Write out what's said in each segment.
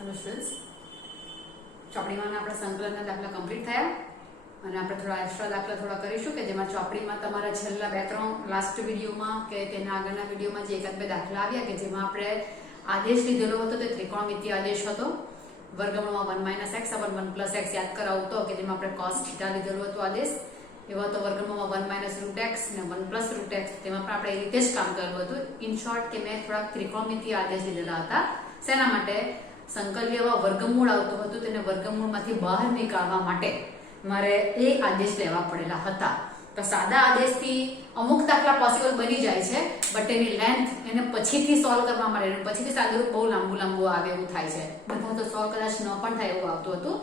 Hello students, ચોપડીમાં આપણે સંકલનના દાખલા કમ્પ્લીટ થયા અને આપણે થોડા એક્સ્ટ્રા દાખલા થોડા કરીશું કે જેમાં ચોપડીમાં તમારા છેલ્લા 2-3 લાસ્ટ વિડીયોમાં કે તેના આગળના વિડીયોમાં જે એકાદ બે દાખલા આવ્યા કે જેમાં આપણે આદેશ લીધેલો હતો તે ત્રિકોણમિતિય આદેશ હતો. વર્ગમૂળમાં 1 - x 1 + x યાદ કરાવતો કે જેમાં આપણે cos θ લીધેલો હતો આદેશ. એવો તો વર્ગમૂળમાં 1 - √x ને 1 + √x તેમાં પણ આપણે એ રીતે જ કામ કરેલું હતું. ઇન શોર્ટ કે મેં થોડાક ત્રિકોણમિતિય આદેશ લીધેલા હતા. શેના માટે? સંકલ્યમાં વર્ગમૂળ આવતું હતું તેને વર્ગમૂળમાંથી બહાર નીકાળવા માટે મારે એ આદેશ લેવા પડેલા હતા. તો સાદા આદેશથી અમુક દાખલા પોસિબલ બની જાય છે, બટ એની લેન્થ એને પછીથી સોલ્વ કરવા માટે પછીથી સાદું બહુ લાંબુ આવે એવું થાય છે. બધા તો સોલ્વ કદાચ ન પણ થાય એવું આવતું હતું.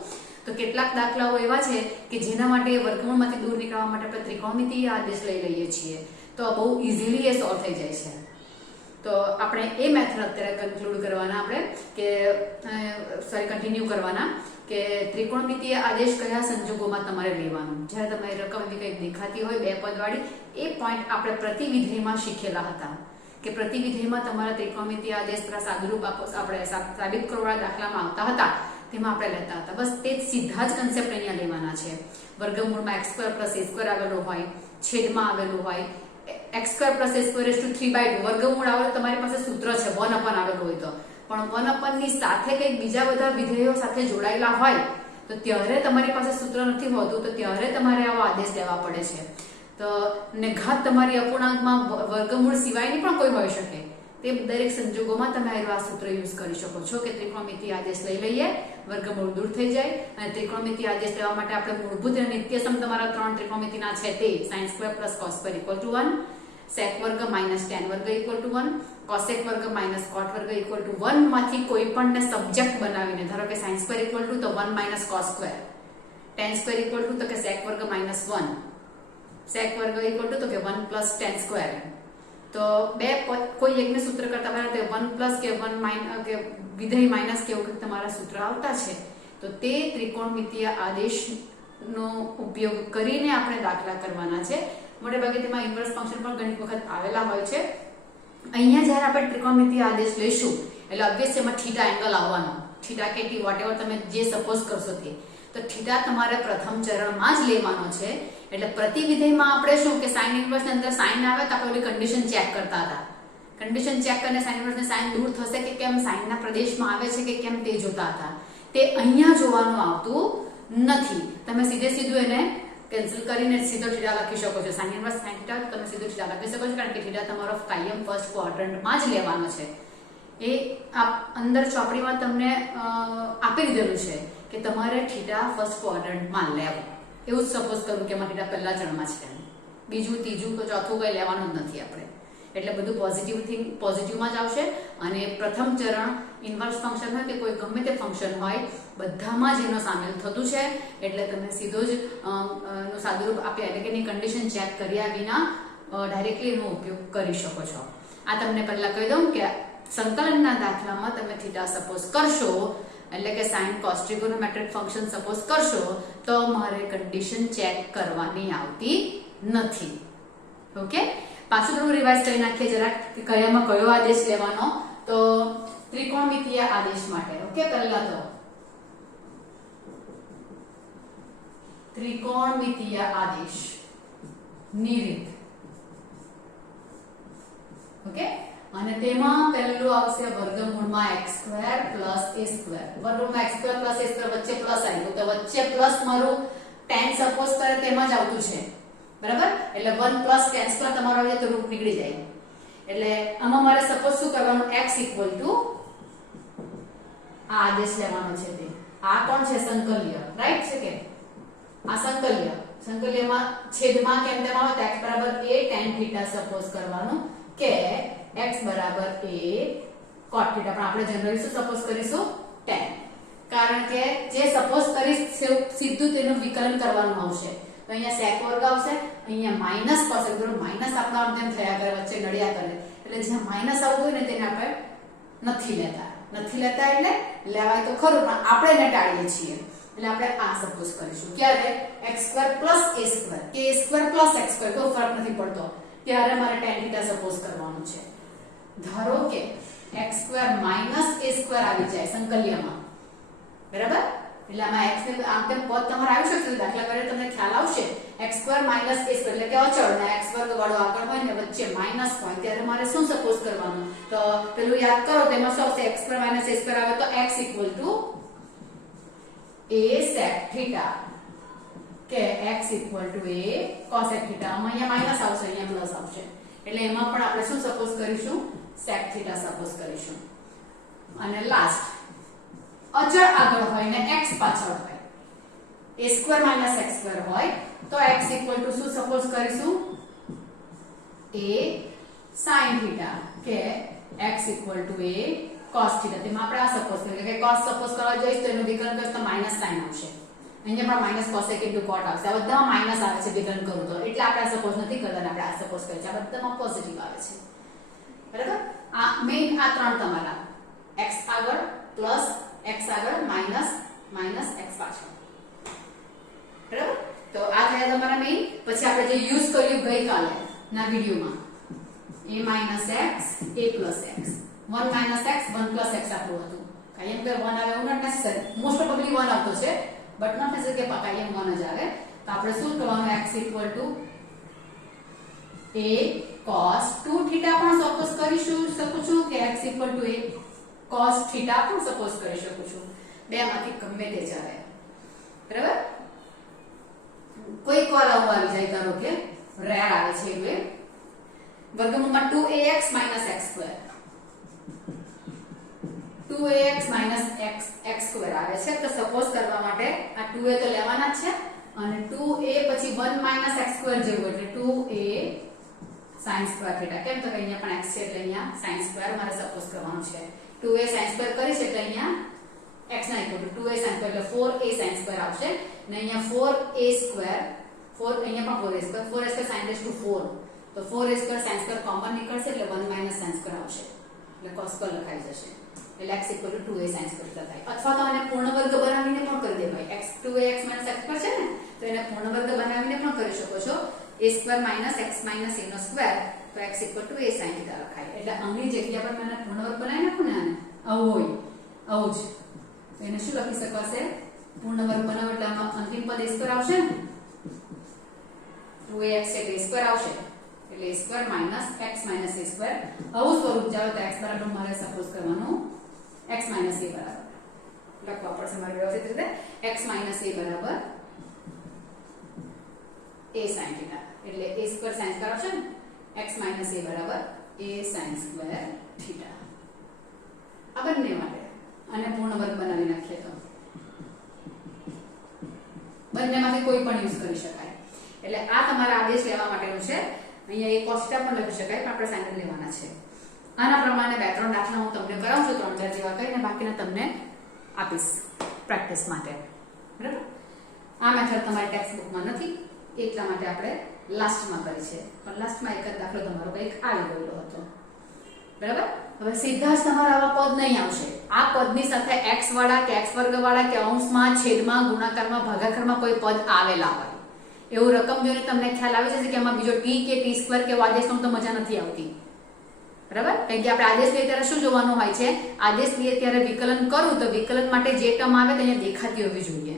તો કેટલાક દાખલાઓ એવા છે કે જેના માટે વર્ગમૂળમાંથી દૂર નીકળવા માટે આપણે ત્રિકોણમિતિય આદેશ લઈ લઈએ છીએ તો બહુ ઇઝીલી એ સોલ્વ થઈ જાય છે. તો આપણે એ મેથડ અત્યારે કન્ક્લુડ કરવાના કન્ટિન્યુ કરવાના કે ત્રિકોણમિતિય આદેશ કયા સંજોગોમાં તમારે લેવાનો. જ્યારે તમારી રકમ એવી કંઈક દેખાતી હોય બે પદ વાળી, એ પોઈન્ટ આપણે પ્રતિવિધેયમાં શીખેલા હતા કે પ્રતિવિધેયમાં તમારા ત્રિકોણમિતિય આદેશ તથા સાદુરૂપ આપણે સાબિત કરવાના દાખલામાં આવતા હતા તેમાં આપણે લેતા હતા. બસ તે સીધા જ કન્સેપ્ટ અહીંયા લેવાના છે. વર્ગમૂળમાં x² + a² આવેલો હોય, છેદમાં આવેલું હોય x² + a² 3/2 વર્ગમૂળ આવે તમારી પાસે સૂત્ર છે 1/ આવેલું હોય તો, પણ 1/ ની સાથે કંઈક બીજા બધા વિધેયો સાથે જોડાયેલા હોય તો ત્યારે તમારી પાસે સૂત્ર નથી હોતું, તો ત્યારે તમારે આવો આદેશ લેવા પડે છે. તો ને ઘાત તમારી અપૂર્ણાંકમાં વર્ગમૂળ સિવાયની પણ કોઈ હોઈ શકે. તે દરેક સંજોગોમાં તમે આ સૂત્ર યુઝ કરી શકો છો કે ત્રિકોણમિતિય આદેશ લઈ લઈએ, વર્ગમૂળ દૂર થઈ જાય. અને ત્રિકોણમિતિય આદેશ લેવા માટે આપણે મૂળભૂત અને નિત્યસમ તમારા 3 ત્રિકોણમિતિના છે તે sin² + cos² = 1, sec² - tan² = 1, cosec² - cot² = 1 માંથી કોઈ પણ ને સબ્જેક્ટ બનાવીને, ધારો કે sin² = તો 1 - cos², tan² = તો કે sec² - 1, sec² = તો કે 1 + tan². તો બે કોઈ એકને સૂત્ર કરતા પહેલા તે 1 + કે 1 - કે વિધેય માઈનસ કે એવું તમારા સૂત્ર આવતા છે તો તે ત્રિકોણમિતિય આદેશનો ઉપયોગ કરીને આપણે દાખલા કરવાના છે. મોટે ભાગે તેમાં ઇન્વર્સ ફંક્શન પણ ઘણી વખત આવેલા હોય છે. અહીંયા જ્યારે આપણે ત્રિકોણમિતિય આદેશ લઈશું એટલે ઓબ્વિયસલી એમાં θ એંગલ આવવાનો, θ કે t વોટએવર તમે જે સપોઝ કરશો તે, તો θ તમારે પ્રથમ ચરણમાં જ લેવાનો છે. એટલે પ્રતિવિધેયમાં આપણે શું કે sin ઇન્વર્સ ની અંદર sin આવે તો આપણે ઓલી કન્ડિશન ચેક કરતા હતા. કન્ડિશન ચેક કરીને sin ઇન્વર્સ ને sin દૂર થશે કે કેમ, sin ના પ્રદેશમાં આવે છે કે કેમ તે જોતા હતા. તે અહીંયા જોવાનું આવતું નથી. તમે સીધું એને કેન્સલ કરીને સીધો θ લખી શકો છો. sin ઇન્વર્સ sin θ તમે સીધો θ લખી શકો છો કારણ કે θ તમારો કાયમ ફર્સ્ટ ક્વાડ્રન્ટમાં જ લેવાનો છે. એ અંદર ચોપડીમાં તમને આપી દીધેલું છે કે તમારે θ ફર્સ્ટ ક્વાડ્રન્ટમાં લેવો. એવું જ સપોઝ કરું કે એમાં θ પહેલા ચરણમાં છે, બીજું ત્રીજું કે ચોથું કઈ લેવાનું જ નથી આપણે. એટલે બધું પોઝિટિવમાં જ આવશે. અને પ્રથમ ચરણ ઇન્વર્સ ફંક્શન હોય કે કોઈ ગમે તે ફંક્શન હોય બધામાં જ એનો સામેલ થતું છે. એટલે તમે સીધો જ સાદુરૂપ આપ્યા એટલે કે એની કન્ડિશન ચેક કર્યા વિના ડાયરેક્ટલી એનો ઉપયોગ કરી શકો છો. આ તમને પહેલા કહી દઉં કે સંકલનના દાખલામાં તમે θ સપોઝ કરશો એટલે કે sin cos trigonometric function suppose કરશો તો મારે કન્ડિશન ચેક કરવાની આવતી નથી. ઓકે, પાછું થોડું રિવાઇઝ કરી નાખીએ જરાક કે કયામાં કયો આદેશ લેવાનો. તો ત્રિકોણમિતિય આદેશ માટે ઓકે, પહેલા તો ત્રિકોણમિતિય આદેશ ની રીત. ઓકે, અને તેમાં પહેલું આવશે વર્ગમૂળમાં x² + a². વર્ગમૂળમાં x² + a² વચ્ચે પ્લસ આવ્યું તો વચ્ચે પ્લસ મારું tan સપોઝ કરે તેમાં જ આવતું છે, બરાબર? એટલે 1 + tan² તમારો આવે તો રૂટ નીકળી જાય. એટલે આમાં મારે સપોઝ શું કરવાનું, x = આ આદેશ લેવાનો છે. તે આ કોણ છે? સંકલ્ય, રાઈટ છે કે આ સંકલ્યમાં છેદમાં કેમ તેમ આવે તો x = a tan θ સપોઝ કરવાનું કે x = a cot θ. પણ આપણે જનરલી શું સપોઝ કરીશું? tan. કારણ કે જે સપોઝ કરીશ સીધું તેનું વિકલન કરવાનું આવશે. તો અહીંયા sec² આવશે, અહીંયા માઈનસ cosec². માઈનસ આપણા આમ તેમ થયા કરે, વચ્ચે નડ્યા કરે. એટલે જ્યાં માઈનસ આવતું હોય ને તેને આપણે નથી લેતા એટલે લેવાય તો ખરું પણ આપણે એને ટાળીએ છીએ. એટલે આપણે આ સપોઝ કરીશું ક્યારે? x² + a² કે a² + x² કોઈ ફરક નથી પડતો ત્યારે મારે tan θ સપોઝ કરવાનું છે. ધારો કે x² - a² આવી જાય સંકલ્યમાં બરાબર? એટલે આમાં x ને આમ તેમ પદ તમારે આવી શકશે, દાખલા તરીકે તમને ખ્યાલ આવશે x² - a² એટલે કે અચળ ને x² વાળો આગળ હોય ને વચ્ચે માઈનસ હોય ત્યારે મારે શું સપોઝ કરવાનું? તો પેલું યાદ કરો તો એમાં શું આવશે? x² - a² આવે તો x = a sec theta કે x = a cosec theta. આમાં અહીંયા માઈનસ આવશે, અહીંયા પ્લસ આવશે એટલે એમાં પણ આપણે શું સપોઝ કરીશું? sec theta સપોઝ કરીશું. અને લાસ્ટ અચળ આગળ હોય ને x પાછળ હોય, a² - x² હોય તો x = શું સપોઝ કરીશું? a sin theta કે x = a cos theta. તેમાં આપણે આ સપોઝ કરીએ કે cos સપોઝ કરવા જઈશ તો એનું વિકલન કરીશ તો માઈનસ સાઈન આવશે, અહીંયા પણ માઈનસ cosec * cot આવશે. આ બધામાં માઈનસ આવે છે વિકલન કરું તો, એટલે આપણે આ સપોઝ નથી કરતા, આપણે આ સપોઝ કરીએ છીએ. આ બધામાં પોઝિટિવ આવે છે, બરાબર? આ મેઈન આ ત્રણ તમારા x આગળ પ્લસ x આગળ માઈનસ x પાછળ, બરાબર? તો આ થયા તમારા મેઈન. પછી આપણે જે યુઝ કર્યું ગઈકાલે ના વિડિયોમાં a - x a + x 1 - x 1 + x આપણું હતું. કાયમ કે 1 આવે એવું નથી સર, મોસ્ટ પ્રોબેબલી 1 આવતો છે બટ નોટ નેસેસરી કે કાયમ 1 જ આવે. તો આપણે શું કરવાનું? x = a cos 2 theta પણ સપોઝ કરી શકું છું કે x = a cos theta પણ સપોઝ કરી શકું છું. બેમાંથી ગમે તે ચાલે, બરાબર? કોઈક વાર આવું આવી જાય, ધારો કે રેર આવે છે એટલે વર્ગમૂળમાં 2ax - x², 2ax - x² આવે છે. તો સપોઝ કરવા માટે આ 2a તો લેવાના જ છે અને 2a પછી 1 - x² જેવું એટલે 2a sin² theta. કેમ તો કે અહીંયા પણ x છે એટલે અહીંયા sin² મારે સપોઝ કરવાનું છે. 2a sin² કરીશ એટલે અહીંયા x ના ઇક્વલ ટુ 2a sin² એટલે 4a sin² આવશે ને અહીંયા 4a² 4 અહીંયા પણ 4a² 4a² sin 4 તો 4a² sin² કોમન નીકળશે એટલે 1 - sin² આવશે એટલે cos² લખાઈ જશે એટલે x = 2a sin² થાય. અથવા તો આને પૂર્ણ વર્ગ બનાવીને પણ કરી દેવાય. x 2ax - x² છે ને તો એને પૂર્ણ વર્ગ બનાવીને પણ કરી શકો છો. a² - x - a² તો x = a sin θ લખાય. એટલે આની જગ્યા પર મેં પૂર્ણ વર્ગ બનાવી નાખું ને આને આવું હોય આવું જ તો એને શું લખી શકાશે? પૂર્ણ વર્ગ બનાવો એટલે આમાં અંતિમ પદ a² આવશે ને 2ax એટલે a² આવશે એટલે a² - x - a². આવું સ્વરૂપ જાવ તો x બરાબર મારે સપોઝ કરવાનું x - a બરાબર લખવા પડશે મારે વ્યવસ્થિત રીતે. x - a બરાબર a sin θ એટલે a² sin² આવશે ને x - a બરાબર a sin² θ. આ બંને માટે અને પૂર્ણ વર્ગ બનાવી નાખીએ તો બંનેમાંથી કોઈ પણ યુઝ કરી શકાય. એટલે આ તમારા આદેશ લેવા માટેનું છે. અહીંયા એક cos θ પણ લખી શકાય પણ આપણે sin લેવાના છે. આના પ્રમાણે બે ત્રણ દાખલા હું તમને કરાવું છું, 3-4 જેવા કરીને બાકીના તમને આપીશ પ્રેક્ટિસ માટે, બરાબર? આ મેથડ તમારી ટેક્સ્ટ બુકમાં નથી એટલા માટે આપણે લાસ્ટમાં કરી છે, પણ લાસ્ટમાં એક જ દાખલો તમારો કંઈક આવી ગયેલો હતો, બરાબર? હવે સીધા જ તમારા આવા પદ નહીં આવશે. આ પદની સાથે x વાળા કે x વર્ગ વાળા કે અંશમાં છેદમાં ગુણાકારમાં ભાગાકારમાં કોઈ પદ આવેલા હોય એવું રકમ જોઈને તમને ખ્યાલ આવી જશે કે આમાં બીજો t કે t² કે આદેશનો તો મજા નથી આવતી, બરાબર? કારણ કે આપણે આદેશ લઈએ ત્યારે શું જોવાનું હોય છે? આદેશ લઈએ ત્યારે વિકલન કરું તો વિકલન માટે જે ટર્મ આવે તે અહીંયા દેખાતી હોવી જોઈએ.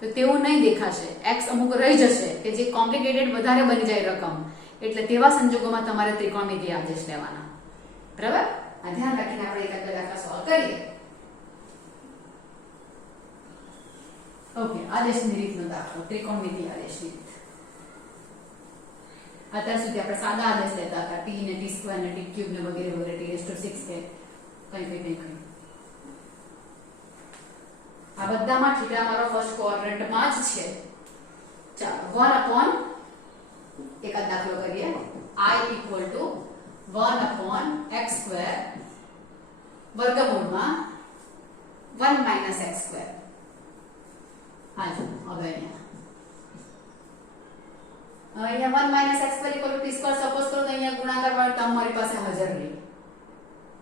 તો તેવું નહીં દેખાશે, x અમુક રહી જશે કે જે કોમ્પ્લિકેટેડ વધારે બની જાય રકમ. એટલે તેવા સંજોગોમાં તમારે ત્રિકોણમિતિય આદેશ લેવાના, બરાબર? આ ધ્યાન રાખીને આપણે એક દાખલા સોલ્વ કરીએ. ઓકે, આદેશની રીતનો દાખલો, ત્રિકોણમિતિય આદેશની રીત. અત્યાર સુધી આપણે સાદા આદેશ લેતા હતા, t ને t² ને t³ ને વગેરે વગેરે t6 કે કઈ. આ બધામાં થીટા મારો ફર્સ્ટ ક્વોડ્રન્ટમાં જ છે. ચાલો 1 એક દાખલો કરીએ. I = 1/x² વર્ગમૂળમાં 1 - x². આજો હવે અહીંયા 1 - x² = t² સપોઝ કરો તો અહીંયા ગુણાકાર વાળો ટર્મ મારી પાસે હાજર રહી.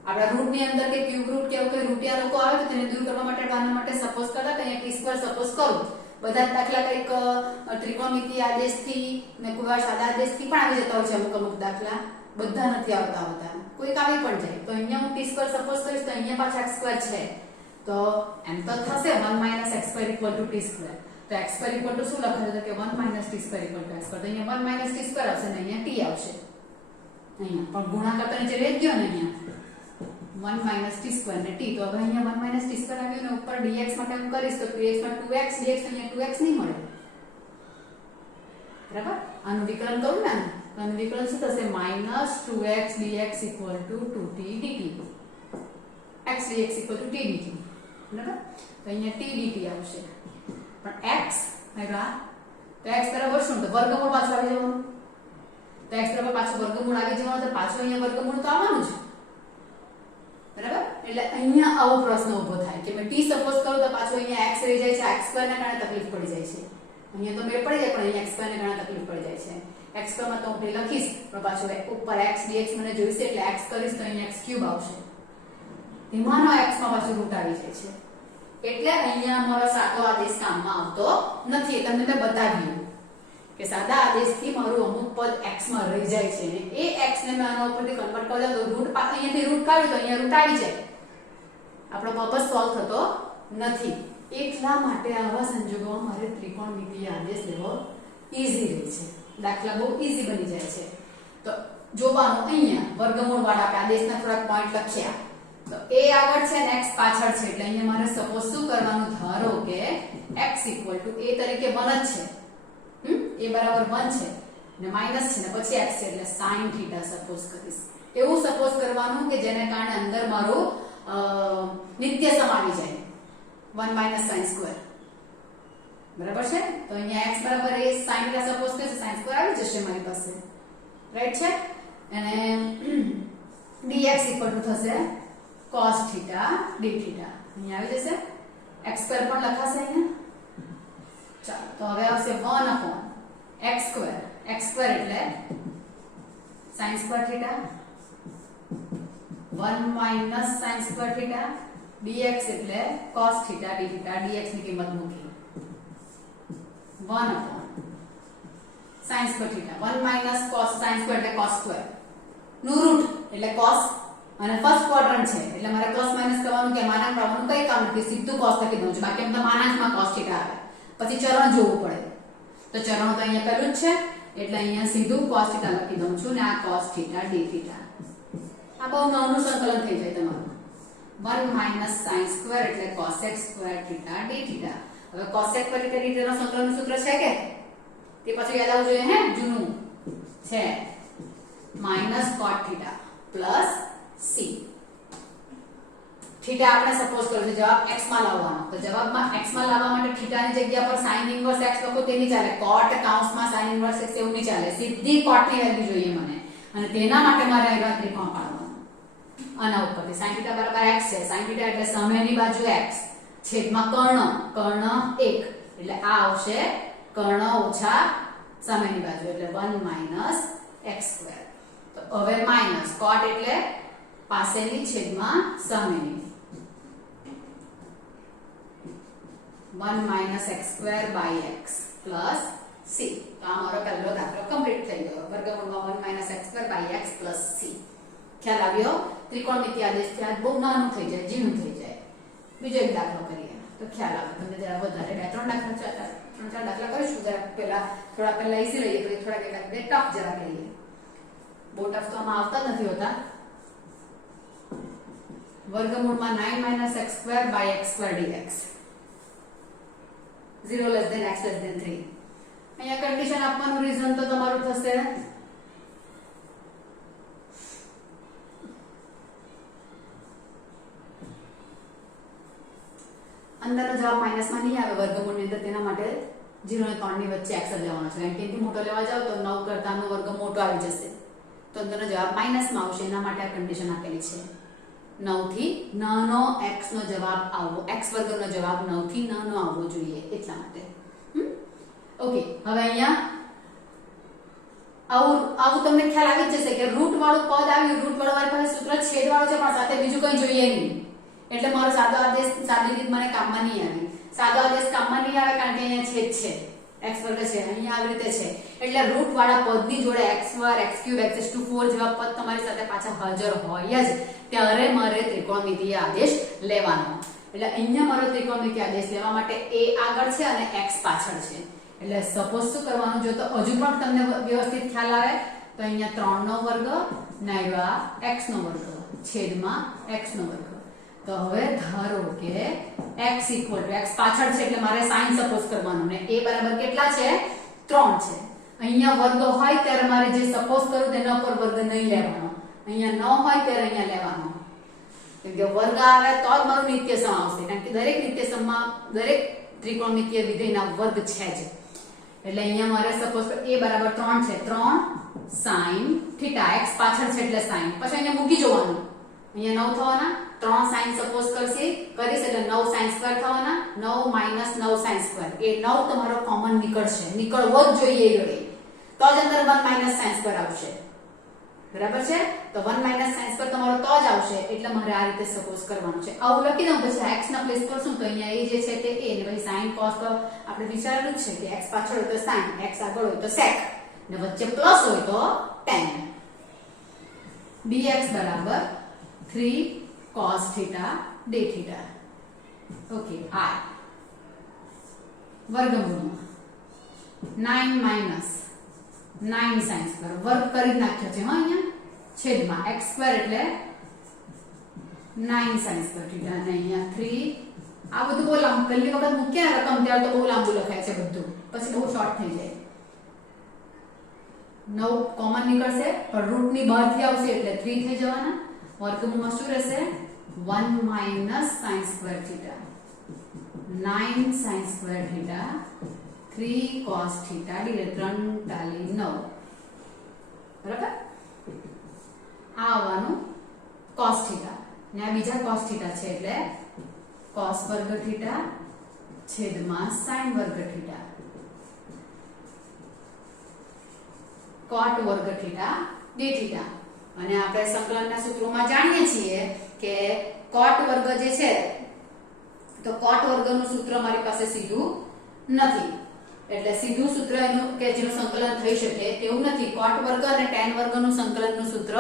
આપણા રૂટ ની અંદર કે ક્યુબ રૂટ કે કોઈ રૂટિયા લોકો આવે તો તેને દૂર કરવા માટે આના માટે સપોઝ કરતા તો અહીંયા t² સપોઝ કરું. બધા દાખલા કંઈક ત્રિકોણમિતિય આદેશથી ને કોઈ વાર સાદા આદેશથી પણ આવી જતા હોય છે અમુક દાખલા, બધા નથી આવતા હોતા, કોઈક આવી પણ જાય. તો અહીંયા હું t² સપોઝ કરીશ તો અહીંયા પાછા x² છે તો એમ તો થશે 1 - x² = t². તો x² = શું લખાશે તો કે 1 - t² = x². તો અહીંયા 1 - t² આવશે ને અહીંયા t આવશે. અહીંયા પણ ગુણાકાર તો નીચે રહી ગયો ને અહીંયા 1 - t² ને t. તો હવે અહીંયા 1 - t² આવ્યું ને ઉપર dx માટે હું કરીશ તો 2x માં 2x dx તો અહીંયા 2x નહીં મળે. બરાબર? આનું વિકલન કરું ને તો આનું વિકલન શું થશે -2x dx = 2t dt. x dx = t dt. બરાબર? તો અહીંયા t dt આવશે. પણ x આવ્યા તો x બરાબર શું તો વર્ગમૂળ પાછું આવી જવાનું. તો x બરાબર પાછું વર્ગમૂળ આવી જવાનું તો પાછું અહીંયા વર્ગમૂળ તો આવવાનું છે. બરાબર? એટલે અહીંયા આવો પ્રશ્ન ઊભો થાય કે મેં t સપોઝ કરું તો પાછું અહીંયા x રહી જાય છે. x² ના કારણે તકલીફ પડી જાય છે. અહીંયા તો મેળ પડી જાય પણ અહીંયા x² ના કારણે તકલીફ પડી જાય છે. x² માં તો હું લખીશ પણ પાછું ઉપર x dx મને જોઈશે એટલે x કરીશ તો અહીંયા x³ આવશે. ધીમાનો x માં પાછું રૂટ આવી જાય છે. એટલે અહીંયા અમારો સાદો આદેશ કામમાં આવતો નથી. તમને મેં બતાવ્યું કે સાદા આદેશથી મારું અમુક પદ x માં રહી જાય છે ને એ x ને મેં આના ઉપરથી કન્વર્ટ કરી દઉં તો રૂટ અહીંયાથી રૂટ કાઢ્યું તો અહીંયા રૂટ આવી જાય. આપણો પર્પસ સોલ્વ થતો નથી. એટલા માટે આવા સંજોગોમાં મારે ત્રિકોણમિતિય આદેશ લેવો ઈઝી રહે છે. દાખલા બહુ ઈઝી બની જાય છે. તો જોવાનું અહીંયા વર્ગમૂળ વાળા આપણે આદેશના થોડાક પોઈન્ટ લખ્યા. તો a આગળ છે ને x પાછળ છે એટલે અહીંયા મારે સપોઝ શું કરવાનું ધારો કે x = a તરીકે 1 જ છે. a બરાબર 1 છે ને માઈનસ છે ને પછી x છે એટલે sin θ સપોઝ કરીશ. એવું સપોઝ કરવાનું કે જેને કારણે અંદર મારું નિત્ય સમ આવી જાય 1 - sin². બરાબર છે? તો અહીંયા x બરાબર a sin θ સપોઝ કરીશ sin² આવી જશે મારી પાસે. રાઈટ છે? અને dx = થશે cos θ dθ. અહીંયા આવી જશે. x² પણ લખાશે અહીંયા. ચાલો તો હવે આવશે 1/x². x² એટલે sin² θ 1 - sin² θ dx એટલે cos θ dθ. dx ની કિંમત મૂકી 1 sin² θ 1 - cos sin² એટલે cos² નું રૂટ એટલે cos અને ફર્સ્ટ ક્વાડ્રન્ટ છે એટલે મારે પ્લસ માઈનસ કરવાનું કે માનાંક આવવાનું કઈ કામ નથી. સીધું cos લખી દઉં છું. બાકી એમ તો માનાંકમાં cos θ આવે. પછી ચરણ જોવું પડે. તો ચરણ તો અહીંયા પેલું જ છે એટલે અહીંયા સીધું cos θ લખી દઉં છું ને આ cos θ dθ. આ બહુ નાનું સંકલન થઈ જાય તમારું. 1 - sin² એટલે cosec² θ dθ. હવે cosec તરીકે dθ નો સંકલનનું સૂત્ર છે કે તે પછી યાદ આવવું જોઈએ હે જૂનું છે -cot θ પ્લસ c. થીટા આપણે સપોઝ કર્યું છે જવાબ x માં લાવવાનો. તો જવાબમાં x માં લાવવા માટે થીટા ની જગ્યા પર sin ઇન્વર્સ x લખો તે નહીં ચાલે. cot કૌંસમાં sin ઇન્વર્સ x એવું નહીં ચાલે. સીધી cot ની વેલ્યુ જોઈએ મને અને તેના માટે મારે આ ત્રિકોણ પાડવાનો. આના ઉપરથી sin θ બરાબર x છે. sin θ એટલે સામેની બાજુ x છેદમાં કર્ણ 1 એટલે આ આવશે કર્ણ ઓછા સામેની બાજુ એટલે 1 - x². તો હવે માઈનસ cot એટલે પાસેની છેદમાં સામેની 1 - x²/x પ્લસ c. તો આ મારો પહેલો દાખલો કમ્પ્લીટ થઈ ગયો. વર્ગમૂળમાં 1 - x²/x પ્લસ c. ખ્યાલ આવ્યો? ત્રિકોણમિતિય આદેશથી આ બહુ નાનું થઈ જાય, ઝીણું થઈ જાય. બીજો એક દાખલો કરીએ તો ખ્યાલ આવે તમને. જરા વધારે 2-3 દાખલા 3-4 દાખલા કરીશું. જરા થોડા પહેલા ઈઝી લઈએ પછી થોડા કેટલાક બે ટફ જરા લઈએ. બહુ ટફ તો આમાં આવતા નથી હોતા. વર્ગમૂળમાં 9 - x²/x² dx 0 < x 3. અહીંયા કન્ડિશન આપવાનું રીઝન તો તમારું થશે અંદરનો જવાબ માઈનસમાં નહીં આવે વર્ગમૂળની અંદર. તેના માટે 0 અને 3 ની વચ્ચે x જ લેવાનો છે. કારણ કે એનાથી મોટો લેવા જાવ તો 9 કરતાનો વર્ગ મોટો આવી જશે. તો અંદરનો જવાબ માઈનસમાં આવશે. એના માટે આ કન્ડિશન આપેલી છે. 9 થી નાનો x નો જવાબ આવવો, x વર્ગનો જવાબ 9 થી નાનો આવવો જોઈએ એટલા માટે. ઓકે, હવે અહીંયા આવું તમને ખ્યાલ આવી જશે કે રૂટ વાળું પદ આવ્યું. રૂટ વાળું મારી પાસે સૂત્ર છેદ વાળો છે પણ સાથે બીજું કંઈ જોઈએ નહીં. એટલે મારો સાદો આદેશ સાદી રીત મને કામમાં નહીં આવી. સાદો આદેશ કામમાં નહીં આવે કારણ કે અહીંયા છેદ છે, x વર્ગ છે, અહીંયા આવી રીતે છે. એટલે રૂટ વાળા પદની જોડે x2 x3 x4 જેવા પદ તમારી સાથે પાછા હાજર હોય જ ત્યારે મારે ત્રિકોણમિતિય આદેશ લેવાનો. એટલે અહીંયા મારો ત્રિકોણમિતિય આદેશ લેવા માટે a આગળ છે અને x પાછળ છે. એટલે સપોઝ શું કરવાનું, જો તો હજુ પણ તમને વ્યવસ્થિત ખ્યાલ આવે તો અહીંયા 3 નો વર્ગ નાયવા x નો વર્ગ છેદમાં x નો વર્ગ. તો હવે ધારો કે x = x પાછળ છે એટલે મારે sin સપોઝ કરવાનું ને a બરાબર કેટલા છે 3 છે. અહીંયા વર્ગ હોય ત્યારે મારે જે સપોઝ કરું તેના પર વર્ગ નહીં લેવાનો, અહીંયા ન હોય ત્યારે અહીંયા લેવાનો. કેમ કે વર્ગ આવે તો જ મારું નિત્યસમ આવશે, કારણ કે દરેક નિત્યસમમાં દરેક ત્રિકોણમિતિય વિધેયના વર્ગ છે જ. એટલે અહીંયા મારે સપોઝ a બરાબર 3 છે, 3 sin θ, x પાછળ છે એટલે sin, પછી અહીંયા મૂકી જોવાનું, અહીંયા 9 થવાના, 3 sin સપોઝ કરીશ એટલે 9 sin સ્ક્વેર થવાના, 9 - 9 sin સ્ક્વેર. એ 9 તમારો કોમન નીકળશે, નીકળવો જ જોઈએ એ ગળે, તો જ અંદર 1 - sin સ્ક્વેર આવશે. બરાબર છે? તો 1 - sin સ્ક્વેર તમારો તો જ આવશે, એટલે મારે આ રીતે સપોઝ કરવાનું છે. આવું લખી દઉં પછી x ના પ્લેસ પર શું, તો અહીંયા a જે છે તે a ને પછી sin cos તો આપણે વિચારેલું જ છે કે x પાછળ હોય તો sin, x આગળ હોય તો sec ને વચ્ચે પ્લસ હોય તો tan. dx બરાબર 3 cos θ dθ. ઓકે, i વર્ગમૂળમાં 9 - 9 sin સ્ક્વેર વર્ગ કરી નાખ્યો છે હા અહીંયા છેદમાં x² એટલે 9 sin સ્ક્વેર θ અને અહીંયા 3. આ બધું બહુ લાંબુ, પહેલી વખત મૂક્યા રકમ ત્યારે તો બહુ લાંબુ લખાય છે બધું, પછી બહુ શોર્ટ થઈ જાય. 9 કોમન નીકળશે પણ રૂટ ની બહારથી આવશે એટલે 3 થઈ જવાના. વર્ગમૂળમાં શું રહેશે 1 - sin square θ, 9 sin square θ 3 cos θ divide 3 ટાલી 9. બરાબર? આ આવવાનું cos θ ને આ બીજા cos θ છે એટલે cos વર્ગ θ છેદમાં sin વર્ગ θ, cot વર્ગ θ dθ. અને આપણે સંકલનના સૂત્રોમાં જાણીએ છીએ કે cot વર્ગ જે છે તો cot વર્ગનું સૂત્ર મારી પાસે સીધું નથી, એટલે સીધું સૂત્ર એનું કે જેનું સંકલન થઈ શકે તેવું નથી. cot વર્ગ અને tan વર્ગનું સંકલનનું સૂત્ર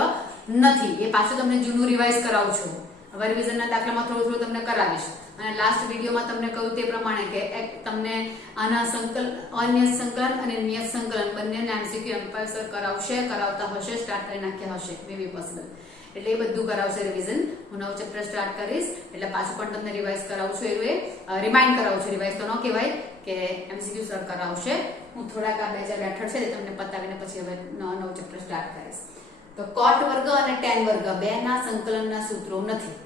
નથી. એ પાછું તમને જૂનું રિવાઇઝ કરાવું છું. હવે રિવિઝનના દાખલામાં થોડું તમને કરાવીશ. અને લાસ્ટ વિડિયોમાં તમને કહ્યું તે પ્રમાણે કે તમને આના અન્ય સંકલન અને નિયત સંકલન બંનેને MCQ એમ્પાયર કરાવશે, કરાવતા હશે, સ્ટાર્ટ કરી નાખ્યા હશે મે બી પોસિબલ. એટલે એ બધું કરાવશે રિવિઝન. હું નવું ચેપ્ટર સ્ટાર્ટ કરીશ એટલે પાછું પણ તમને રિવાઇઝ કરાવું છું, એવું રિમાઇન્ડ કરાવું છું. રિવાઇઝ તો ન કહેવાય કે MCQ સર કરાવશે. હું થોડાક આ 2000 મેથડ છે તે તમને પતાવીને પછી હવે નવું ચેપ્ટર સ્ટાર્ટ કરીશ. તો cot વર્ગ અને tan વર્ગ બેના સંકલનના સૂત્રો નથી.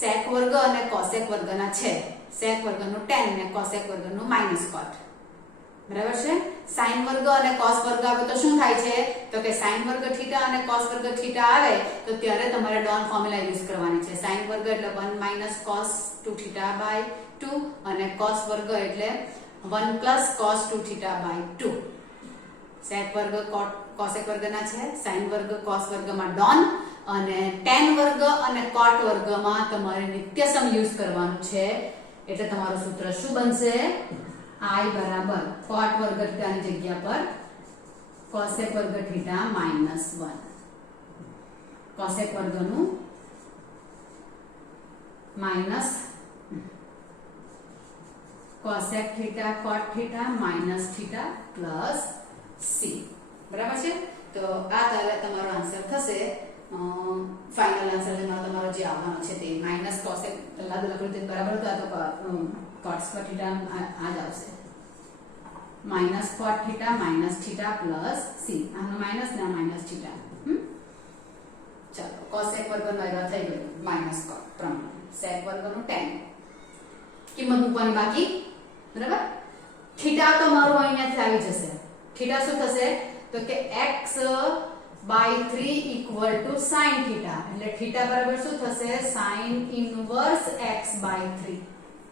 sec વર્ગ અને cosec વર્ગના છે. sec વર્ગનું tan ને cosec વર્ગનું -cot. બરાબર છે? sin વર્ગ અને cos વર્ગ આવે તો શું થાય છે, તો કે sin વર્ગ θ અને cos વર્ગ θ આવે તો ત્યારે તમારે ડોન ફોર્મ્યુલા યુઝ કરવાની છે. sin વર્ગ એટલે 1 - cos 2θ/2 અને cos વર્ગ એટલે 1 + cos 2θ/2. sec વર્ગ cosec વર્ગના છે, sin વર્ગ cos વર્ગમાં ડોન અને tan વર્ગ અને cot વર્ગમાં તમારે નિત્યસમ યુઝ કરવાનું છે. એટલે તમારું સૂત્ર શું બનશે, i બરાબર cot વર્ગ θ ની જગ્યા પર cosec વર્ગ θ -1. cosec વર્ગનું minus cosec θ cot θ - θ plus c. બરાબર છે? તો આ તમારો આન્સર થશે. ફાઇનલ આન્સર તમારો જે આવવાનો છે તે -cosec પહેલા લખ્યું તે બરાબર હતું, આ તો cot square θ આ જ આવશે. -cot θ - θ plus c. આનો માઈનસ ને આ માઈનસ θ. ચાલો cosec વર્ગનો આવ્યા થઈ ગયું -cot પ્રમાણે. sec વર્ગનું tan કિંમત મૂકવાની બાકી. બરાબર? θ તો મારું અહીંયાથી આવી જશે. θ શું થશે તો કે x/3 = sin θ. એટલે θ બરાબર શું થશે sin ઇન્વર્સ x/3.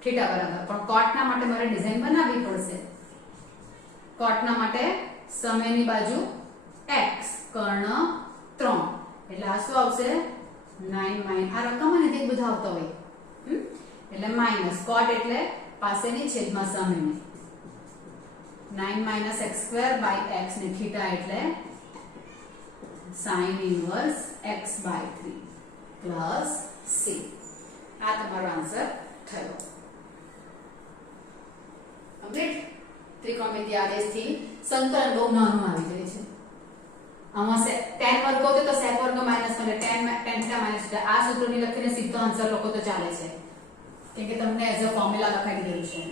θ બરાબર. પણ cot ના માટે મારે ડિઝાઇન બનાવવી પડશે. cot ના માટે સામેની બાજુ x કર્ણ 3 એટલે આ શું આવશે 9 આ રકમ અને તે બધા આવતા હોય એટલે માઈનસ cot એટલે પાસેની છેદમાં સામેની 9 - x² x ને θ એટલે sin inverse x/3 plus c. આ તમારો આન્સર થયો. કમ્પ્લીટ. ત્રિકોણમિતિય આદેશથી સંકલન બહુ નાનું આવી જાય છે. આમાં tan વર્ગ હોતો તો sec વર્ગ માઈનસ એટલે tan થીટા માઈનસ થીટા આ સૂત્રની લખીને સીધો આન્સર લખો તો ચાલે છે, કેમ કે તમને એઝ અ ફોર્મ્યુલા લખાઈ દીધેલું છે.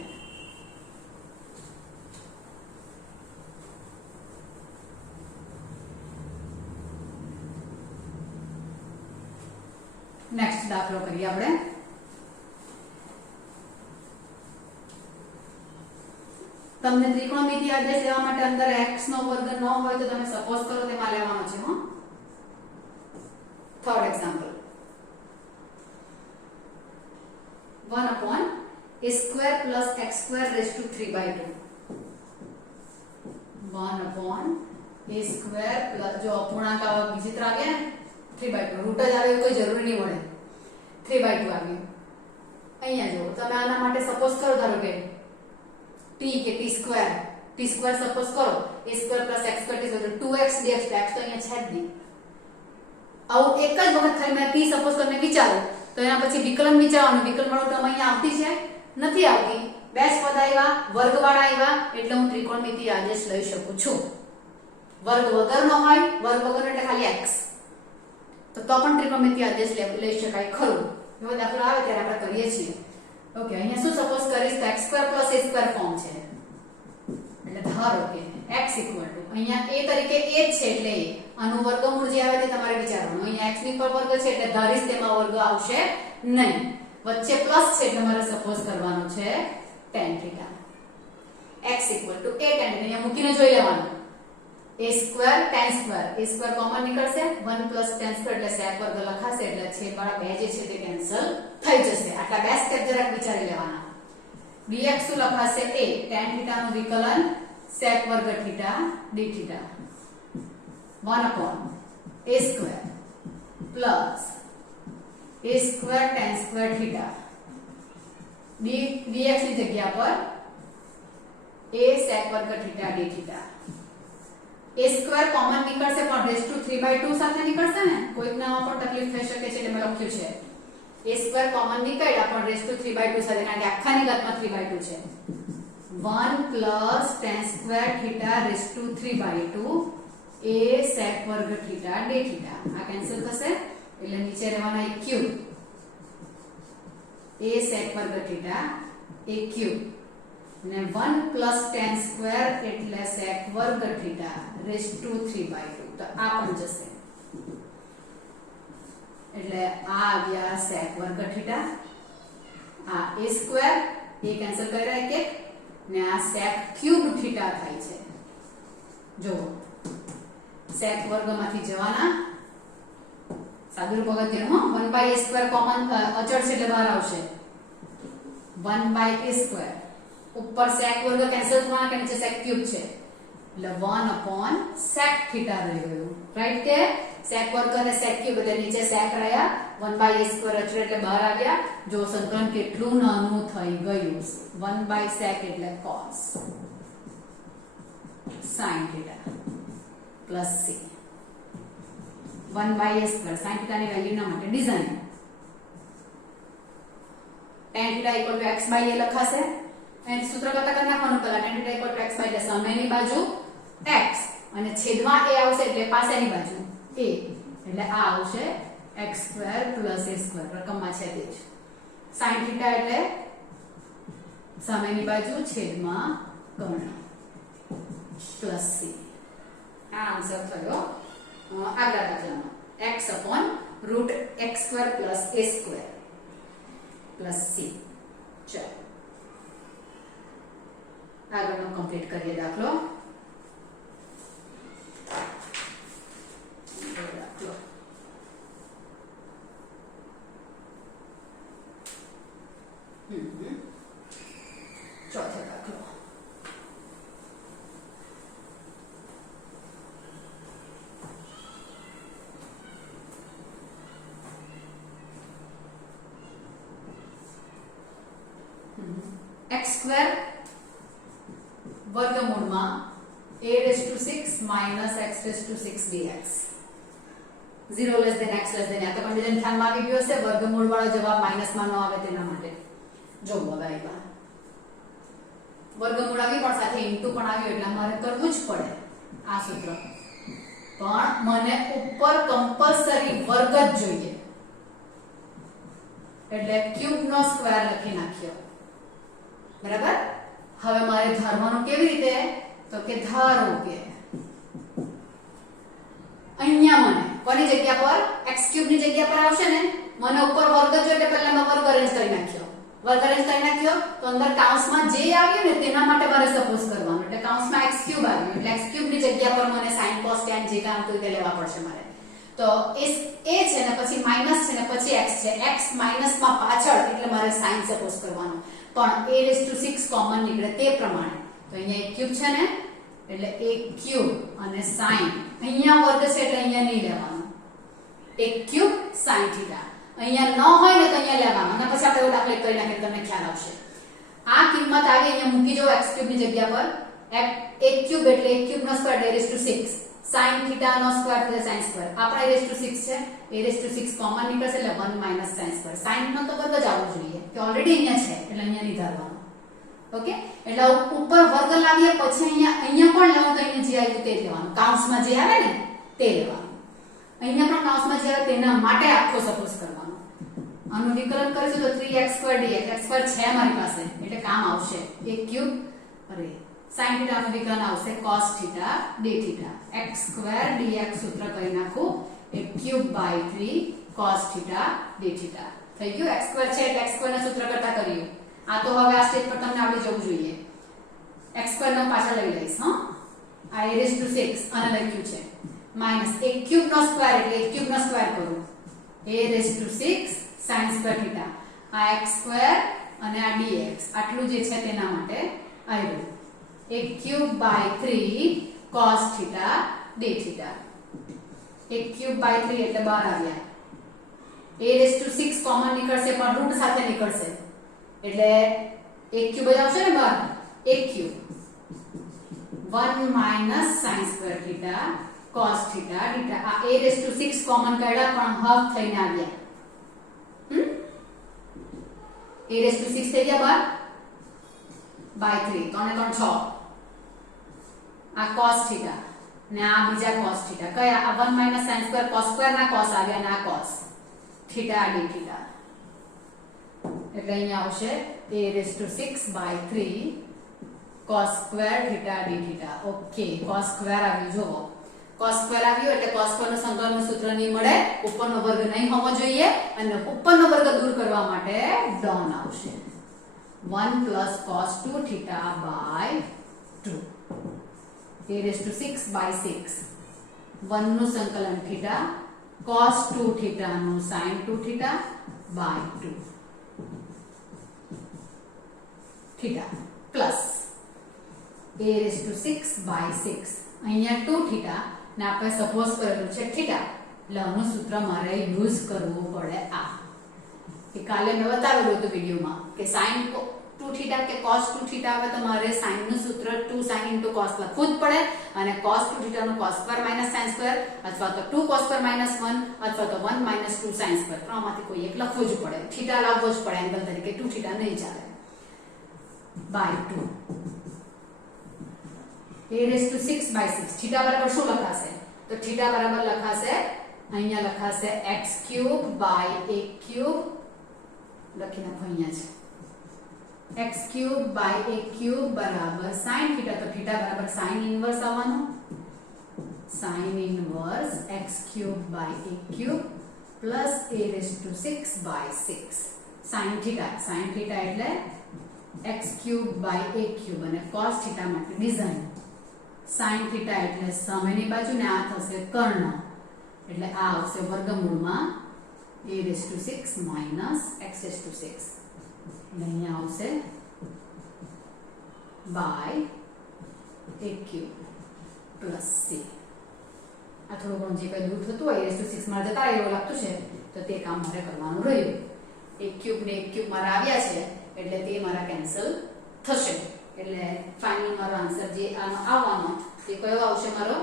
નેક્સ્ટ દાખલો કરીએ આપણે. તમને ત્રિકોણમિતિય આદેશ લેવા માટે અંદર x નો વર્ગ ન હોય તો તમે સપોઝ કરો તેમાં લેવાનો છે. Third example 1 upon a square plus x square raised to 3/2. 1 upon a square plus જો અપૂર્ણાંક વિચિત્ર આવ્યા ને 3/2 રૂટ જ આવે કોઈ જરૂરી નહીં મળે. 3/2 આવ્યું. અહીંયા જો તમે આના માટે સપોઝ કરો ધારો કે t કે t સ્ક્વેર સપોઝ કરો a square plus x square t square 2x dx x તો અહીંયા છે જ નહીં. આવું એક જ વખત ખાલી મેં t સપોઝ કરીને વિચારો તો એના પછી વિકલન વિચારવાનું. વિકલન વાળો ટર્મ અહીંયા આવતી છે નથી આવતી. બે જ પદ આવ્યા, વર્ગવાળા આવ્યા એટલે હું ત્રિકોણમિતિય આદેશ લઈ શકું છું. વર્ગ વગરનો હોય, વર્ગ વગર એટલે ખાલી x તો પણ ત્રિકોણમિતિય આદેશ લઈ શકાય ખરું. એવો દાખલો આવે ત્યારે આપણે કરીએ છીએ. ઓકે, અહીંયા શું સપોઝ કરીશ તો x square plus a square form છે. એટલે ધારો કે x ઇક્વલ ટુ અહીંયા a તરીકે a જ છે એટલે a આનું વર્ગમૂળ જે આવે તે તમારે વિચારવાનું. અહીંયા x ની પર વર્ગ છે એટલે ધારીશ તેમાં વર્ગ આવશે નહીં. વચ્ચે પ્લસ છે એટલે મારે સપોઝ કરવાનું છે tan theta. x equal to a tan theta અહીંયા મૂકીને જોઈ લેવાનું. a square tan square a square common નીકળશે 1 પ્લસ tan સ્ક્વેર એટલે sec વર્ગ લખાશે એટલે છેદવાળા બે જે છે તે કેન્સલ થઈ જશે. આટલા બે સ્ટેપ જરાક વિચારી લેવાના. dx શું લખાશે a tan થીટા નું વિકલન sec વર્ગ theta d theta 1 upon a square plus a square tan square theta dx ની જગ્યા પર a sec વર્ગ theta d theta. a square common નીકળશે પણ રેઝ ટુ 3/2 સાથે નીકળશે ને. કોઈક નામાં પણ તકલીફ થઈ શકે છે એટલે મેં લખ્યું છે a સ્ક્વેર કોમન નીકળ્યા પણ રેઝ ટુ 3/2 સાથે કારણ કે આખાની ઘાતમાં 3/2 છે. 1 plus tan square theta raised to 3/2 a sec વર્ગ થીટા d થીટા. આ કેન્સલ થશે એટલે નીચે રહેવાના એક ક્યુબ a sec વર્ગ થીટા a ક્યુબ ને 1 plus tan square એટલે sec વર્ગ થીટા raised to 3/2 તો આ પણ જશે એટલે આ આવ્યા sec વર્ગ થીટા. આ a સ્ક્વેર એ કેન્સલ કરી રહ્યા કે ને આ sec ક્યુબ થીટા થાય છે. જો sec વર્ગમાંથી જવાના સાદુરૂપ અગત્યનું 1/a સ્ક્વેર કોમન અચળ છે એટલે બહાર આવશે 1/a સ્ક્વેર ઉપર sec વર્ગ કેન્સલ થવાના કે નીચે sec ક્યુબ છે એટલે 1 upon sec થીટા રહી ગયું. રાઈટ કે sec વર્ગ અને sec ક્યુબ એટલે નીચે sec રહ્યા 1/a સ્ક્વેર અચળ એટલે બહાર આવ્યા. જો સંકલન કેટલું નાનું થઈ ગયું 1/sec એટલે cos sin theta plus c 1/a square sin theta ની વેલ્યુ ના માટે ડિઝાઇન tan થીટા = x/a લખાશે. અને સૂત્ર કરતા કરી નાખવાનું પહેલા tan થીટા = x/a એટલે સામેની બાજુ x અને છેદમાં a આવશે એટલે પાછળની બાજુ a એટલે આ આવશે x² + a² રકમમાં છે તે જ. sin થીટા એટલે સામેની બાજુ છેદમાં કર્ણ પ્લસ c. આ આન્સર થયો આગલા દાખલાનો x upon √x² + a² plus c. ચલો આગળનો કમ્પ્લીટ કરીએ દાખલો. ચોથો દાખલો x² વર્ગમૂળમાં a⁻6 - x⁻6 dx 0 x <, આ તો કન્ડિશન ધ્યાનમાં આવી ગયો છે. વર્ગમૂળ વાળો જવાબ માઈનસમાં ન આવે તેના માટે જો હવે આવ્યા વર્ગમૂળ આવી પણ સાથે ઇન્ટુ પણ આવ્યું એટલે મારે કરવું જ પડે આ સૂત્ર, પણ મને ઉપર કમ્પલસરી વર્ગ જ જોઈએ એટલે ક્યુબ નો સ્ક્વેર લખી નાખ્યો, બરાબર। હવે મારે ધારવાનું કેવી રીતે, તો કે ધારો કે અહીંયા મને કોની જગ્યા પર x ક્યુબ ની જગ્યા પર આવશે ને, મને ઉપર વર્ગ જોઈએ એટલે પહેલા મેં વર્ગ અરેન્જ કરી નાખ્યો, વર્ગ અરેન્જ કરી નાખ્યો તો અંદર કૌંસમાં જે આવ્યું ને તેના માટે મારે સપોઝ કરવાનું, એટલે કૌંસમાં x ક્યુબ આવ્યું એટલે x ક્યુબ ની જગ્યા પર મને sin cos tan જે કામ હતું તે લેવા પડશે મારે, તો એ છે ને પછી માઈનસ છે ને પછી x છે, x માઈનસ માં પાછળ એટલે મારે sin સપોઝ કરવાનું, પણ a6 કોમન નીકળે તે પ્રમાણે, તો અહીંયા એક ક્યુબ છે ને એટલે એક ક્યુબ અને sin અહીંયા વર્ગ છે એટલે અહીંયા નહીં લેવાનું, એક ક્યુબ sin થીટા અહીંયા ન હોય ને તો અહીંયા લેવાનું, અને પછી આપણે એવો દાખલો કરી નાખીએ તમને ખ્યાલ આવશે। આ કિંમત આવી અહીંયા મૂકી જો x ક્યુબ ની જગ્યા પર, એક ક્યુબ એટલે એક ક્યુબ નો સ્ક્વેર a6 sin થીટા નો સ્ક્વેર એટલે sin સ્ક્વેર, આપણા a6 છે a6 કોમન નીકળશે એટલે 1 sin સ્ક્વેર, sin નો તો વર્ગ જ આવવો જોઈએ કે ઓલરેડી અહીંયા છે એટલે અહીંયા નહીં ધારવાનું, ઓકે। એટલે ઉપર વર્ગ લાવીએ પછી અહીંયા પણ લેવાનું, તો અહીંયા જે આવ્યું તે લેવાનું, કૌંસમાં જે આવે ને તે લેવાનું, અહીંયા પણ કૌંસમાં જે આવે તેના માટે આખો સપોઝ કરવાનો, આનું વિકલન કરીશું તો 3x2 dx, x2 છે મારી પાસે એટલે કામ આવશે, એક ક્યુબ અરે sin થીટા નું વિકલન આવશે cos theta d theta, x2 dx સૂત્ર કરી નાખું, એક cube by 3 cos theta d theta થઈ ગયું, x2 છે એટલે x2 ના સૂત્ર કરતા કર્યું, આ તો હવે આ સ્ટેજ પર તમને આવડી જવું જોઈએ, x2 નો પાછળ લઈ લઈશ, હા આ a6 અને લખ્યું છે માઈનસ એક ક્યુબ નો સ્ક્વેર એટલે એક ક્યુબ નો સ્ક્વેર કરું, a6 sin સ્ક્વેર થીટા, આ x2 અને આ dx આટલું જે છે તેના માટે આવ્યું, એક cube by 3 cos theta d theta, એક ક્યુબ બાય 3 એટલે 12 આવ્યા, a6 કોમન નીકળશે પણ રૂટ સાથે નીકળશે એટલે એક ક્યુબ જ આવશે ને બહાર, એક cube 1 sin square theta cos theta d theta, આ a6 કોમન કાઢ્યા પણ હાફ થઈને આવ્યા, a6 થઈ ગયા બાર બાય 3 3 ને 3 6, આ cos થીટા ને આ બીજા cos થીટા કયા, આ 1 sin સ્ક્વેર cos સ્ક્વેર ના cos આવ્યા અને આ cos થીટા d થીટા, એટલે અહીંયા આવશે a6/3 cos square theta d theta, okay cos square આવ્યું, જોવો cos સ્ક્વેર આવ્યું એટલે cos સ્ક્વેર નું સંકલનનું સૂત્ર નહીં મળે, ઉપરનો વર્ગ નહીં હોવો જોઈએ અને ઉપરનો વર્ગ દૂર કરવા માટે ડોન આવશે, 1 cos 2 થીટા બાય 2, a6/6 1 નું સંકલન થીટા cos 2 થીટા નું sin 2 theta by 2 theta plus a6/6 અહીંયા 2 થીટા ને આપણે સપોઝ કરેલું છે થીટા, એટલે આનું સૂત્ર મારે યુઝ કરવું પડે, આ કે કાલે મેં બતાવેલું હતું વિડિયોમાં કે sin 2 થીટા કે cos 2 થીટા આવે તો મારે sin નું સૂત્ર 2 sin * cos લખવું જ પડે, અને cos 2 થીટા નું cos સ્ક્વેર - sin સ્ક્વેર અથવા તો 2 cos સ્ક્વેર - 1 અથવા તો 1 - 2 sin સ્ક્વેર, ત્રણમાંથી કોઈ એક લખવું જ પડે, થીટા લાવવો જ પડે એંગલ તરીકે, 2 થીટા નહીં ચાલે, બાય 2 a6/6 થીટા બરાબર શું લખાશે, તો થીટા બરાબર લખાશે અહીંયા લખાશે x³ બાય a³ લખી નાખો, અહીંયા છે x³ બાય a³ બરાબર sin થીટા, તો થીટા બરાબર sin ઇન્વર્સ આવવાનું, sin inverse x³ by a³ plus a6/6 sin theta એટલે x³ બાય a³ અને cos થીટા માટે ડિઝાઇન, sin થીટા એટલે સામેની બાજુ ને આ થશે કર્ણ એટલે આ આવશે વર્ગમૂળમાં a6 માઈનસ x6 એટલે અહીંયા આવશે બાય a³ પ્લસ c, આ થોડું ઘણું જે કંઈ દૂર થતું હોય a6 માં જતા એવું લાગતું છે તો તે કામ મારે કરવાનું રહ્યું, a³ ને a³ મારા આવ્યા છે એટલે તે મારા કેન્સલ થશે, એટલે ફાઇનલ મારો આન્સર જે આનો આવવાનો તે કયો આવશે મારો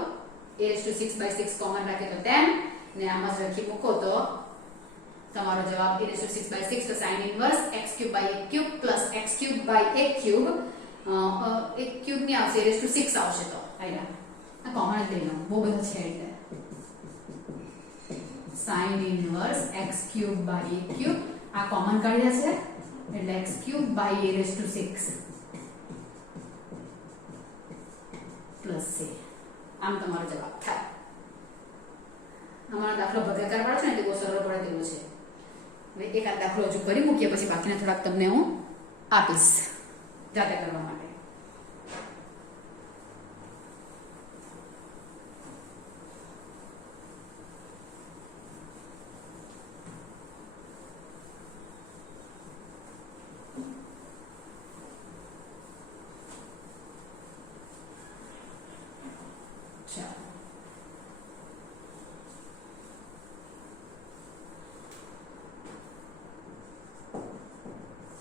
a6/6 કોમન રાખે તો 10 ને આમાં જ લખી મૂકો તો તમારો જવાબ e raised to 6 by 6 તો sin inverse x cube by a cube plus x cube by a cube એક ક્યુબ ની આવશે e raised to 6 આવશે તો આયા આ કોમન જ લઈ લો બહુ બધા છે એટલે sin inverse x cube by a cube આ કોમન કાઢ્યા છે એટલે x cube by a raised to 6 plus c આમ તમારો જવાબ થાય અમારો દાખલો ભાગાકાર વાળો છે ને એટલે બહુ સરળ પડે તેવો છે હવે એક આ દાખલો હજુ કરી મૂકીએ પછી બાકીના થોડાક તમને હું આપીશ જાતે કરવા માટે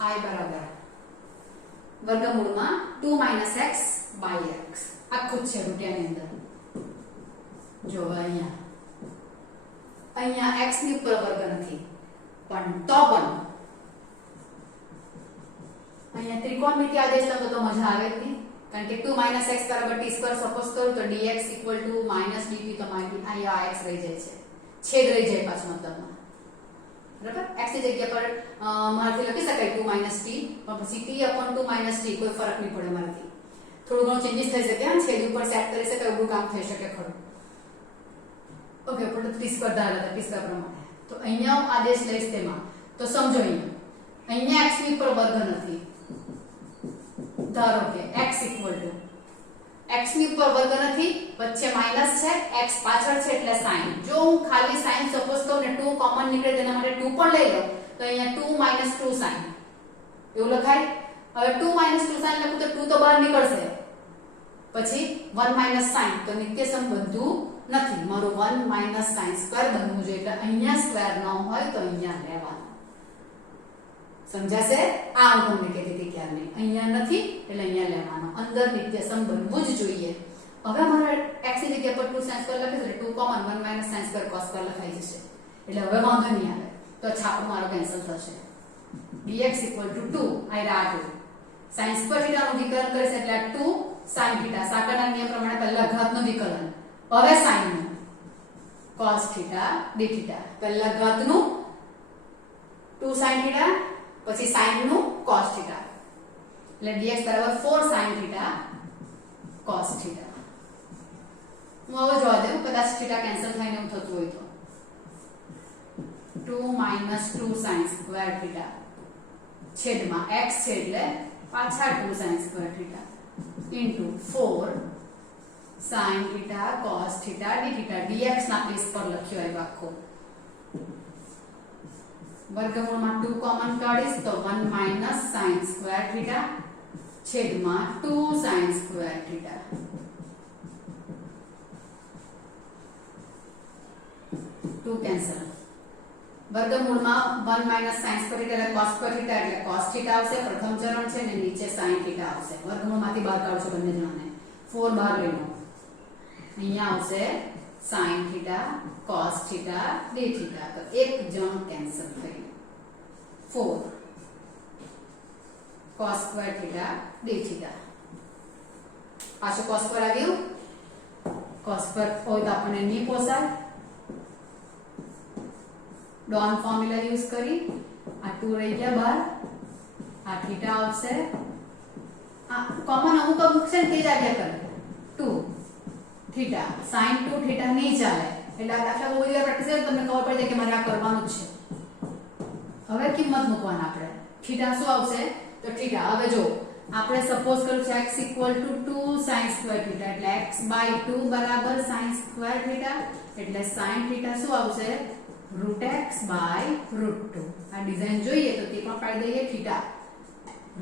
I બરાબર વર્ગમૂળમાં 2 - x by x આખું છે રૂટિયાની અંદર જો અહીંયા x ની ઉપર વર્ગ નથી પણ તો પણ અહીંયા ત્રિકોણમિતિ આદેશ લખો તો મજા આવે જ નહીં કારણ કે 2 - x બરાબર t² સપોઝ કરું તો dx = -dt તમારી અહીંયા x રહી જાય છે છેદ રહી જાય પાછો મતલબમાં બરાબર x ની જગ્યા પર મારાથી લખી શકાય 2 - t પણ પછી t/2 - t કોઈ ફરક નહીં પડે મારાથી થોડું ઘણું ચેન્જીસ થઈ શકે હા છેદ ઉપર સેટ કરી શકાય એવું કામ થઈ શકે ખરું ઓકે પણ t² ધારેલા t² પ્રમાણે તો અહીંયા હું આદેશ લઈશ તેમાં તો સમજો અહીંયા x ની ઉપર વર્ગ નથી ધારો કે x ની ઉપર વર્ગ નથી વચ્ચે માઈનસ છે x પાછળ છે એટલે સાઈન જો હું ખાલી સાઈન સપોઝ કરું ને 2 કોમન નીકળે તેના માટે 2 પણ લઈ લઉં તો અહીંયા 2 - 2 સાઈન એવું લખાય હવે 2 - 2 સાઈન લખું તો 2 તો બહાર નીકળશે પછી 1 - સાઈન તો નિત્યસમ બધું નથી મારું 1 - સાઈન સ્ક્વેર બનવું જોઈએ એટલે અહીંયા સ્ક્વેર ન હોય તો અહીંયા લેવાનું સમજાશે આ હું તમને કહેતી હતી ક્યારે નહીં અહીંયા નથી એટલે અહીંયા લેવાનો અંદર નિત્યસમ બનવું જ જોઈએ હવે અમારે x ની જગ્યા પર 2 sin સ્ક્વેર લખીશું એટલે 2 common 1 - sin square cos square લખાઈ જશે એટલે હવે વાંધો નહીં આવે તો છાપો મારો કેન્સલ થશે dx = 2 આ 2 sin સ્ક્વેર થીટા નું વિકલન કરીશ એટલે 2 sin થીટા સાકરના નિયમ પ્રમાણે પહેલા ઘાતનું વિકલન હવે sin નું cos થીટા d થીટા પહેલા ઘાતનું 2 sin થીટા પછી sin નું cos થીટા એટલે dx = 4 sin theta cos theta હું હવે જોવા દઉં કદાચ થીટા કેન્સલ થઈને એવું થતું હોય તો 2 - 2 sin સ્ક્વેર થીટા છેદમાં x છે એટલે પાછા 2 sin square theta into 4 sin theta cos theta d theta dx ના પ્લેસ પર લખ્યો આવ્યો આખો વર્ગમૂળમાં 2 કોમન કાઢીશ તો 1 - sin સ્ક્વેર થીટા છેદમાં 2 sin સ્ક્વેર થીટા 2 કેન્સલ વર્ગમૂળમાં 1 - sin સ્ક્વેર થીટા એટલે cos સ્ક્વેર થીટા એટલે cos થીટા આવશે પ્રથમ ચરણ છે ને નીચે sin થીટા આવશે વર્ગમૂળમાંથી બહાર કાઢશો બંને જણાને 4 બહાર લઈ લો અહીંયા આવશે sin theta cos theta d theta તો એક જણ કેન્સલ થઈ 4 cos square theta d theta પાછો cos સ્ક્વેર આવ્યું cos સ્ક્વેર હોય તો આપણને નહીં પોસાય ડોન ફોર્મ્યુલા યુઝ કરી આ 2 રહી ગયા બહાર આ થીટા આવશે આ કોમન અમુક છે ને તે જ આવ્યા કરે 2 થીટા sin 2 થીટા નહીં ચાલે એટલે આ દાખલા બહુ વાર પ્રેક્ટિસ કરે તમને ખબર પડી જાય કે મારે આ કરવાનું જ છે હવે કિંમત મૂકવાના આપણે થીટા શું આવશે તો થીટા હવે જો આપણે સપોઝ કર્યું છે x = 2 sin સ્ક્વેર થીટા એટલે x/2 બરાબર sin સ્ક્વેર થીટા એટલે sin થીટા શું આવશે √x/√2 આ ડિઝાઇન જોઈએ તો તે પણ પાડી દઈએ થીટા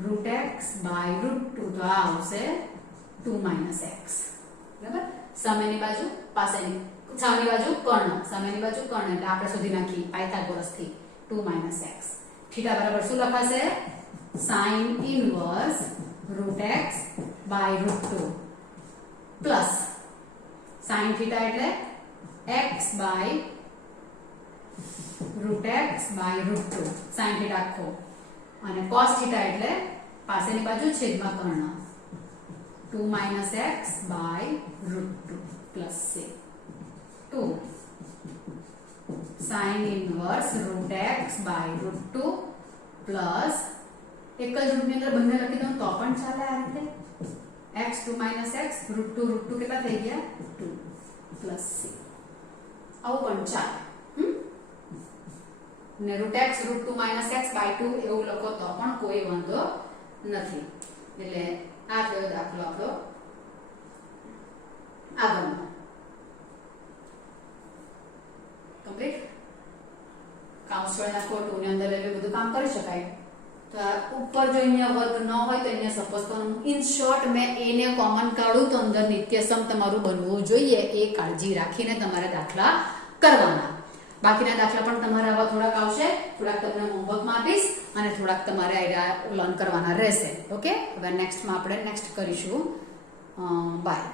√x/√2 તો આ આવશે 2 - x બરાબર સામેની બાજુ પાસેની સામેની બાજુ કર્ણ સામેની બાજુ કર્ણ એટલે આપણે શોધી નાખી પાયથાગોરસ થી 2 - x થીટા બરાબર શું લખાશે sin inverse √x/√2 plus sin theta એટલે x/√2 root x by root 2 sine theta આખો અને કોસ થીટા એટલે પાસેની બાજુ છેદમાં કર્ણ 2 minus x by root 2 plus c 2 sine inverse root x by root 2 plus એક જ રૂટની અંદર બંને લખી દઉં તો પણ ચાલે આ રીતે x 2 માઇનસ એક્સ રૂટ 2 કેટલા થઈ ગયા 2 પ્લસ c આવું પણ ચાલે ને root x root 2 minus x by 2 એવું લખો તો પણ કોઈ વાંધો નથી એટલે આ કયો દાખલો આપણો આગળનો કમ્પ્લીટ કાઉન્સ વડે નાખો 2 ની અંદર એટલે બધું કામ કરી શકાય તો ઉપર જો અહીંયા વર્ગ ન હોય તો અહીંયા સપોઝ કરવાનું ઇન શોર્ટ મેં a ને કોમન કાઢું તો અંદર નિત્યસમ તમારું બનવું જોઈએ એ કાળજી રાખીને તમારે દાખલા કરવાના બાકીના દાખલા પણ તમારા આવા થોડાક આવશે થોડાક તમને હોમવર્કમાં આપીશ અને થોડાક તમારે આઈડિયા લર્ન કરવાના રહેશે ઓકે હવે નેક્સ્ટમાં આપણે નેક્સ્ટ કરીશું બાય